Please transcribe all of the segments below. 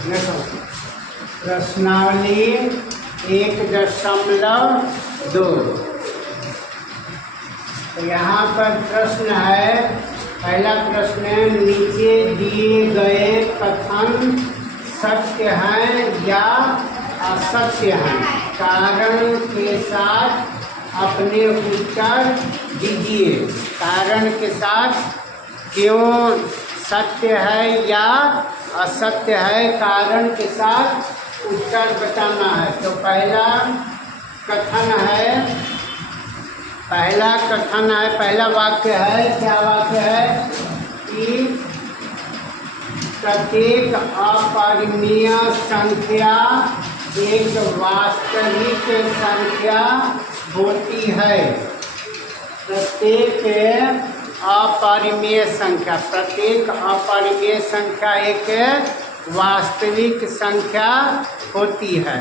देखो प्रश्नावली 1.2। तो यहाँ पर प्रश्न है, पहला प्रश्न है, नीचे दिए गए कथन सत्य हैं या असत्य हैं, कारण के साथ अपने उत्तर दीजिए। कारण के साथ क्यों सत्य है या असत्य है, कारण के साथ उत्तर बताना है। तो पहला कथन है, पहला वाक्य है, क्या वाक्य है कि प्रत्येक अपरिमेय संख्या एक वास्तविक संख्या होती है। प्रत्येक अपरिमेय संख्या एक वास्तविक संख्या होती है।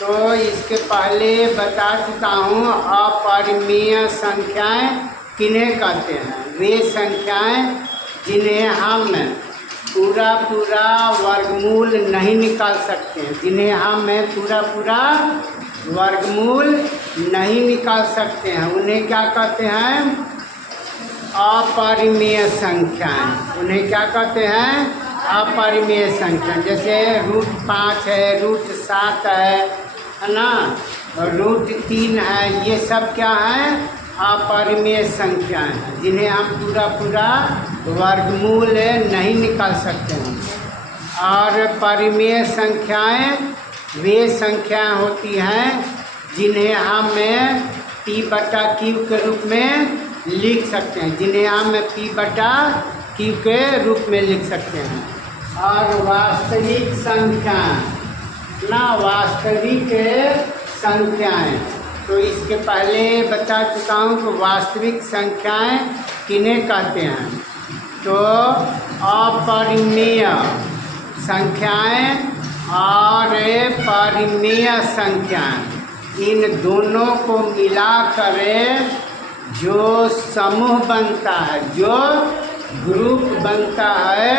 तो इसके पहले बता चुका हूँ, अपरिमेय संख्याएं किन्हें कहते हैं? वे संख्याएं जिन्हें हम पूरा वर्गमूल नहीं निकाल सकते हैं, जिन्हें हम पूरा वर्गमूल नहीं निकाल सकते हैं, उन्हें क्या कहते हैं? अपरिमेय संख्याएं। उन्हें क्या कहते हैं? अपरिमेय संख्या। जैसे √5 है, √7 है ना, √3 है, ये सब क्या है? अपरिमेय संख्याएं हैं, जिन्हें हम पूरा वर्गमूल नहीं निकाल सकते हैं। और परिमेय संख्याएं वे संख्याएं होती हैं जिन्हें हम P/Q के रूप में लिख सकते हैं, जिन्हें हम P/Q के रूप में लिख सकते हैं। और वास्तविक संख्याएं, तो इसके पहले बता चुका हूँ कि वास्तविक संख्याएं किन्हें कहते हैं? तो अपरिमेय संख्याएं और परिमेय संख्याएं, इन दोनों को मिलाकर जो समूह बनता है, जो ग्रुप बनता है,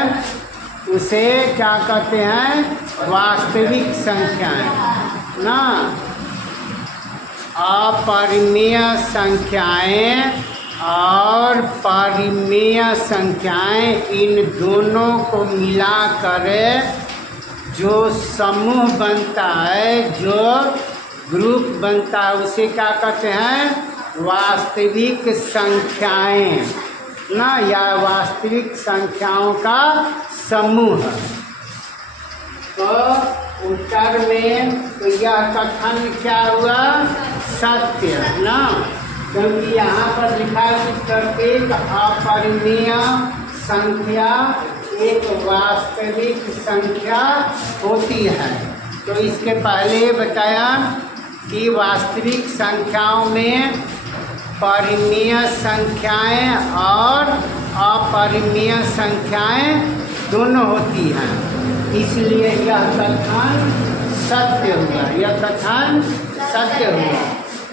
उसे क्या कहते हैं? वास्तविक संख्याएं ना। अपरिमेय संख्याएं और परिमेय संख्याएं, इन दोनों को मिलाकर जो समूह बनता है, जो ग्रुप बनता है, उसे क्या कहते हैं? वास्तविक संख्याएं ना, या वास्तविक संख्याओं का समूह। तो उत्तर में तो यह कथन क्या हुआ? सत्य ना, क्योंकि यहाँ पर लिखा है कि प्रत्येक अपरिमेय संख्या एक वास्तविक संख्या होती है। तो इसके पहले बताया कि वास्तविक संख्याओं में परिमेय संख्याएं और अपरिमेय संख्याएं दोनों होती हैं, इसलिए यह कथन सत्य हुआ।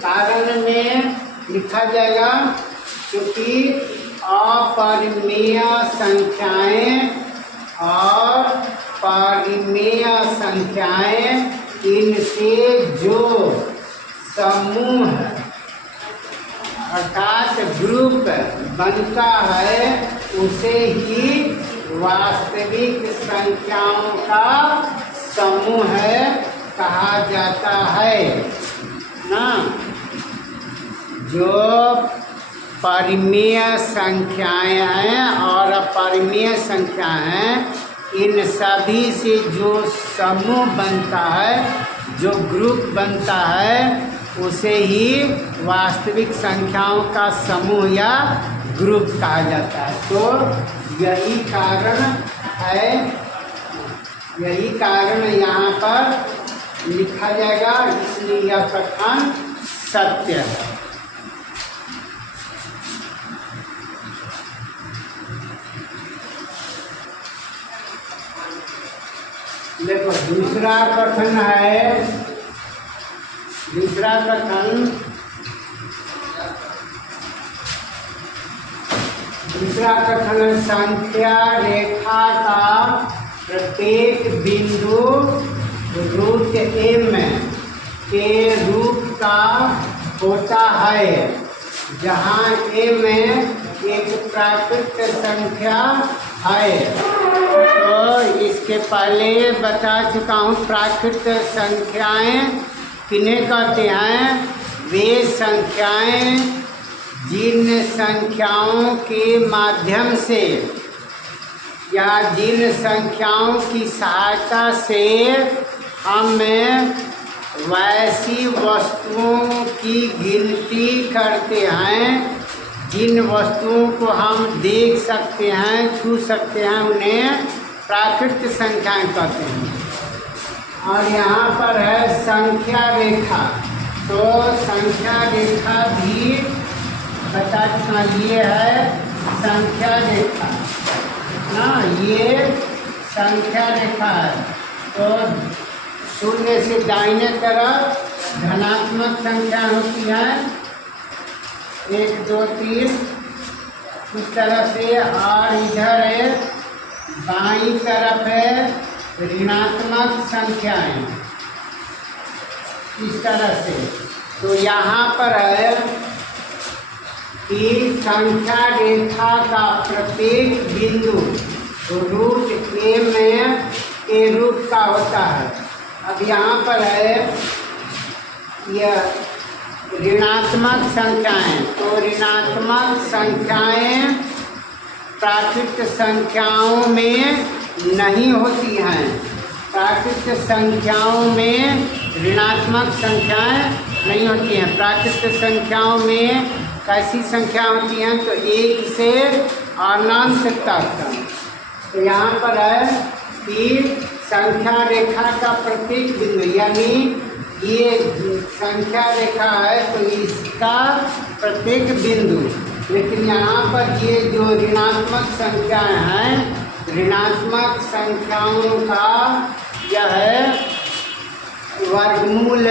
कारण में लिखा जाएगा, क्योंकि अपरिमेय संख्याएं और परिमेय संख्याएं, इनसे जो समूह अर्थात ग्रुप बनता है, उसे ही वास्तविक संख्याओं का समूह कहा जाता है ना। जो परिमेय संख्याएं हैं और अपरिमेय संख्या हैं, इन सभी से जो समूह बनता है, जो ग्रुप बनता है, उसे ही वास्तविक संख्याओं का समूह या ग्रुप कहा जाता है। तो यही कारण यहाँ पर लिखा जाएगा, इसलिए यह कथन सत्य है। देखो दूसरा कथन है, संख्या रेखा का प्रत्येक बिंदु रूट m के रूप का होता है, जहाँ m एक प्राकृत संख्या है। तो इसके पहले बता चुका हूँ, प्राकृत संख्याएं किन्हें कहते हैं? वे संख्याएं जिन संख्याओं के माध्यम से या जिन संख्याओं की सहायता से हम वैसी वस्तुओं की गिनती करते हैं, जिन वस्तुओं को हम देख सकते हैं, छू सकते हैं, उन्हें प्राकृत संख्याएं कहते हैं। और यहाँ पर है संख्या रेखा। तो संख्या रेखा भी बता चुका, ये है संख्या रेखा ना, ये संख्या रेखा है। तो शून्य से दाहिने तरफ धनात्मक संख्या होती है, 1 2 3 इस तरह से, और इधर है बाईं तरफ है ऋणात्मक संख्याएं इस तरह से। तो यहाँ पर है कि संख्या रेखा का प्रत्येक बिंदु रूट m के रूप का होता है। अब यहाँ पर है यह ऋणात्मक संख्याएं। तो ऋणात्मक संख्याएं प्राकृत संख्याओं में नहीं होती हैं। प्राकृत संख्याओं में ऋणात्मक संख्याएं नहीं होती हैं। प्राकृत संख्याओं में कैसी संख्या होती हैं? तो 1 से अनंत तक। तो यहाँ पर है कि संख्या रेखा का प्रत्येक बिंदु, यानी ये संख्या रेखा है तो इसका प्रत्येक बिंदु, लेकिन यहाँ पर ये जो ऋणात्मक संख्याएं हैं, ऋणात्मक संख्याओं का यह वर्गमूल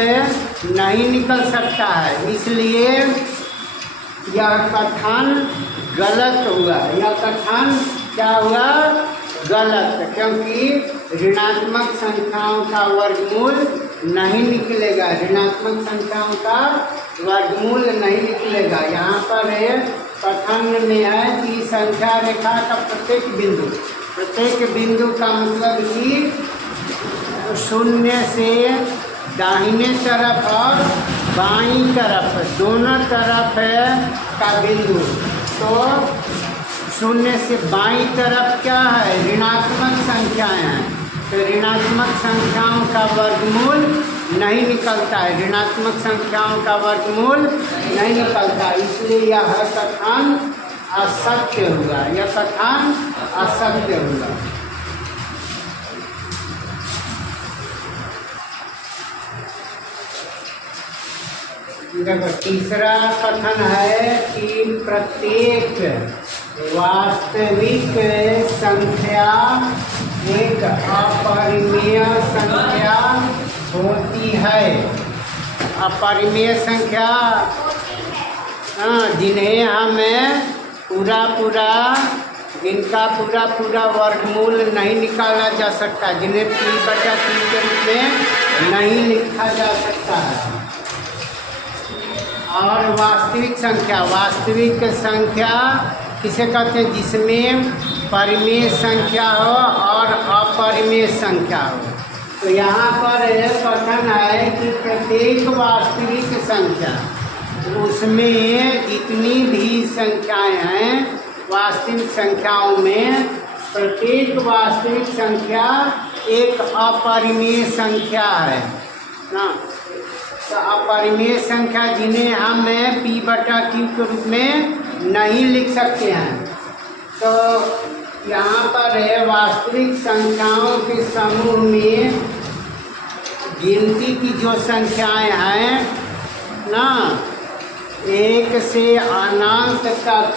नहीं निकल सकता है, इसलिए यह कथन गलत हुआ। यह कथन क्या हुआ? गलत, क्योंकि ऋणात्मक संख्याओं का वर्गमूल नहीं निकलेगा। ऋणात्मक संख्याओं का वर्गमूल नहीं निकलेगा। यहाँ पर कथन में है कि संख्या रेखा का प्रत्येक बिंदु का मतलब कि शून्य से दाहिने तरफ और बाईं तरफ दोनों तरफ का बिंदु। तो शून्य से बाईं तरफ क्या है? ऋणात्मक संख्याएं हैं। तो ऋणात्मक संख्याओं का वर्गमूल नहीं निकलता है। ऋणात्मक संख्याओं का वर्गमूल नहीं निकलता, इसलिए यह कथन असत्य हुआ। यह कथन असत्य हुआ। देखो, तीसरा कथन है कि प्रत्येक वास्तविक संख्या एक अपरिमेय संख्या होती है। अपरिमेय संख्या जिन्हें हमें जिनका पूरा वर्गमूल नहीं निकाला जा सकता, जिन्हें P/Q के रूप में नहीं लिखा जा सकता है। और वास्तविक संख्या किसे कहते हैं? जिसमें परिमेय संख्या हो और अपरिमेय संख्या हो। तो यहाँ पर कथन है कि प्रत्येक वास्तविक संख्या, उसमें जितनी भी संख्याएं हैं वास्तविक संख्याओं में, प्रत्येक वास्तविक संख्या एक अपरिमेय संख्या है ना। तो अपरिमेय संख्या जिन्हें हम P/Q के रूप में नहीं लिख सकते हैं। तो यहाँ पर वास्तविक संख्याओं के समूह में गिनती की जो संख्याएं हैं ना, 1 से अनंत तक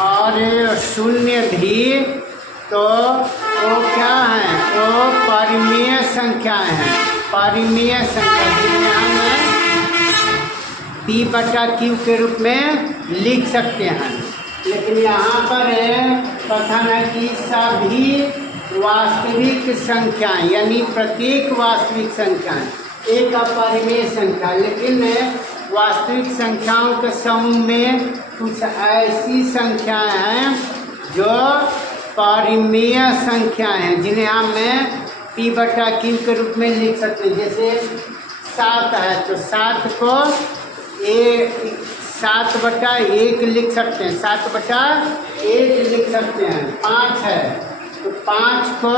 और शून्य भी, तो वो क्या है? वो परिमेय संख्याएं हैं। परिमेय संख्या जिन्हें हम P/Q के रूप में लिख सकते हैं। लेकिन यहाँ पर कथन है कि सभी वास्तविक संख्याएं यानी प्रत्येक वास्तविक संख्याएं एक अपरिमेय संख्या, लेकिन वास्तविक संख्याओं के समूह में कुछ ऐसी संख्याएं हैं जो परिमेय संख्याएं हैं, जिन्हें हम p बटा q के रूप में लिख सकते हैं। जैसे 7 है तो 7 को 7 बटा 1 लिख सकते हैं, 7 बटा 1 लिख सकते हैं। 5 है तो 5 को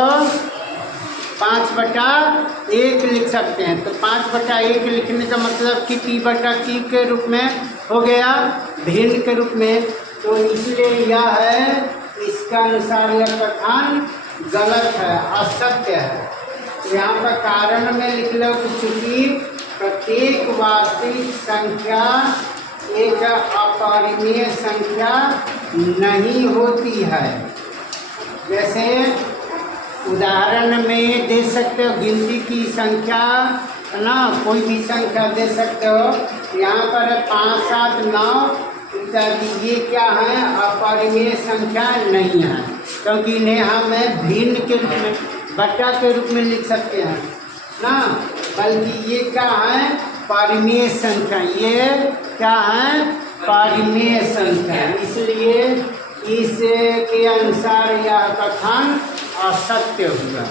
5 बटा 1 लिख सकते हैं। तो 5 बटा 1 लिखने का मतलब कि p बटा q के रूप में हो गया, भिन्न के रूप में। तो इसलिए यह है, इसका अनुसार यह कथन गलत है, असत्य है। यहाँ पर कारण में लिख लो कि चूंकि प्रत्येक वास्तविक संख्या एक अपरिमेय संख्या नहीं होती है। जैसे उदाहरण में दे सकते हो गिनती की संख्या ना, कोई भी संख्या दे सकते हो। यहाँ पर 5, 7, 9 इत्यादि, ये क्या है, अपरिमेय संख्या नहीं है, क्योंकि इन्हें हम भिन्न के रूप में, बट्टा के रूप में लिख सकते हैं ना, बल्कि ये क्या है, परिमेय संख्या। ये क्या है, परिमेय संख्या। इसलिए इसके अनुसार यह कथन असत्य हुआ।